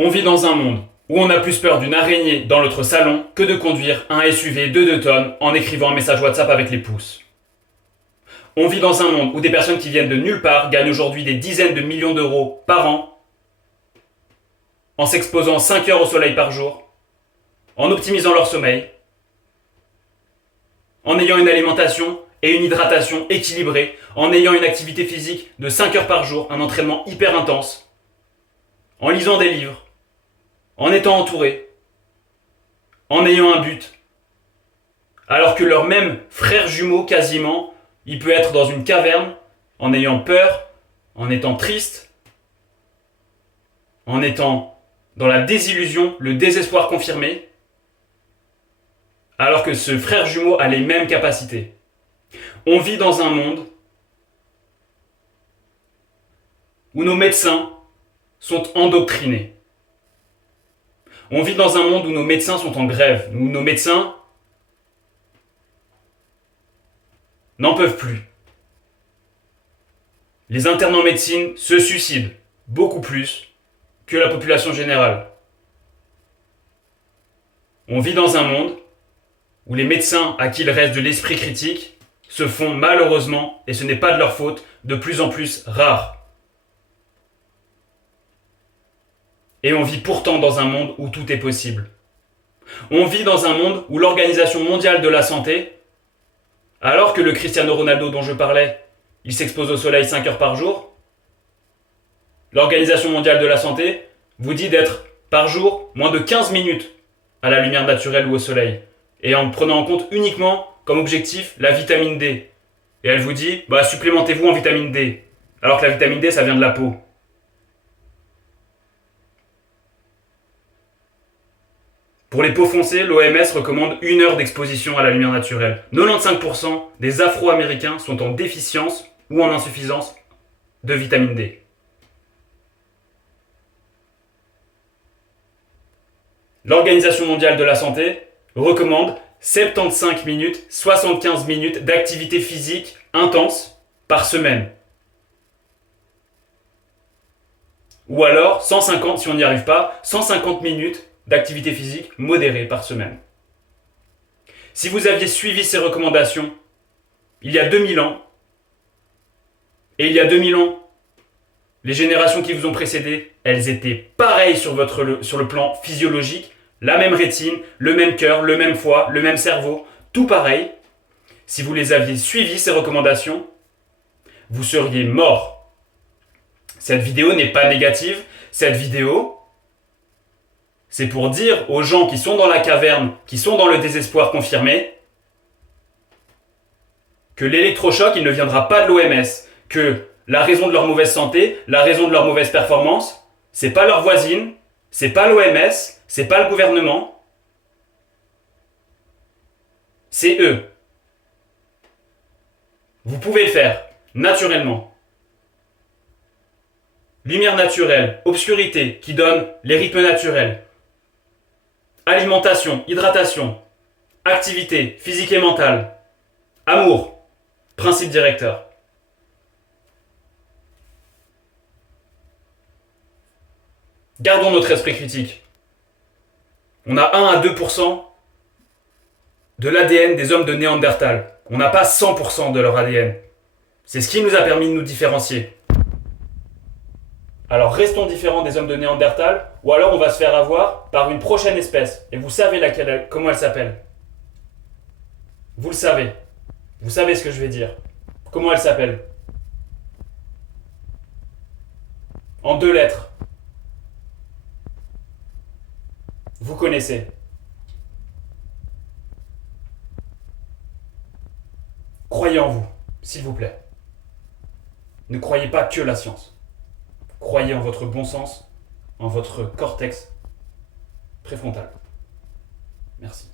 On vit dans un monde où on a plus peur d'une araignée dans notre salon que de conduire un SUV de 2 tonnes en écrivant un message WhatsApp avec les pouces. On vit dans un monde où des personnes qui viennent de nulle part gagnent aujourd'hui des dizaines de millions d'euros par an en s'exposant 5 heures au soleil par jour, en optimisant leur sommeil, en ayant une alimentation et une hydratation équilibrée, en ayant une activité physique de 5 heures par jour, un entraînement hyper intense, en lisant des livres, en étant entouré, en ayant un but, alors que leur même frère jumeau quasiment, il peut être dans une caverne, en ayant peur, en étant triste, en étant dans la désillusion, le désespoir confirmé, alors que ce frère jumeau a les mêmes capacités. On vit dans un monde où nos médecins sont endoctrinés. On vit dans un monde où nos médecins sont en grève, où nos médecins n'en peuvent plus. Les internes en médecine se suicident beaucoup plus que la population générale. On vit dans un monde où les médecins à qui il reste de l'esprit critique se font malheureusement, et ce n'est pas de leur faute, de plus en plus rares. Et on vit pourtant dans un monde où tout est possible. On vit dans un monde où l'Organisation mondiale de la santé, alors que le Cristiano Ronaldo dont je parlais, il s'expose au soleil 5 heures par jour, l'Organisation mondiale de la santé vous dit d'être par jour moins de 15 minutes à la lumière naturelle ou au soleil, et en prenant en compte uniquement comme objectif la vitamine D. Et elle vous dit, supplémentez-vous en vitamine D, alors que la vitamine D ça vient de la peau. Pour les peaux foncées, l'OMS recommande 1 heure d'exposition à la lumière naturelle. 95% des Afro-Américains sont en déficience ou en insuffisance de vitamine D. L'Organisation mondiale de la santé recommande 75 minutes, 75 minutes d'activité physique intense par semaine. Ou alors 150, si on n'y arrive pas, 150 minutes d'activité physique modérée par semaine. Si vous aviez suivi ces recommandations il y a 2000 ans, et il y a 2000 ans, les générations qui vous ont précédé, elles étaient pareilles sur le plan physiologique, la même rétine, le même cœur, le même foie, le même cerveau, tout pareil. Si vous les aviez suivi ces recommandations, vous seriez mort. Cette vidéo n'est pas négative, cette vidéo, c'est pour dire aux gens qui sont dans la caverne, qui sont dans le désespoir confirmé, que l'électrochoc, il ne viendra pas de l'OMS, que la raison de leur mauvaise santé, la raison de leur mauvaise performance, c'est pas leur voisine, c'est pas l'OMS, c'est pas le gouvernement, c'est eux. Vous pouvez le faire, naturellement. Lumière naturelle, obscurité, qui donne les rythmes naturels. Alimentation, hydratation, activité physique et mentale, amour, principe directeur. Gardons notre esprit critique. On a 1 à 2% de l'ADN des hommes de Néandertal. On n'a pas 100% de leur ADN. C'est ce qui nous a permis de nous différencier. Alors restons différents des hommes de Néandertal, ou alors on va se faire avoir par une prochaine espèce. Et vous savez comment elle s'appelle. Vous le savez. Vous savez ce que je vais dire. Comment elle s'appelle. En 2 lettres. Vous connaissez. Croyez en vous, s'il vous plaît. Ne croyez pas que la science. Croyez en votre bon sens, en votre cortex préfrontal. Merci.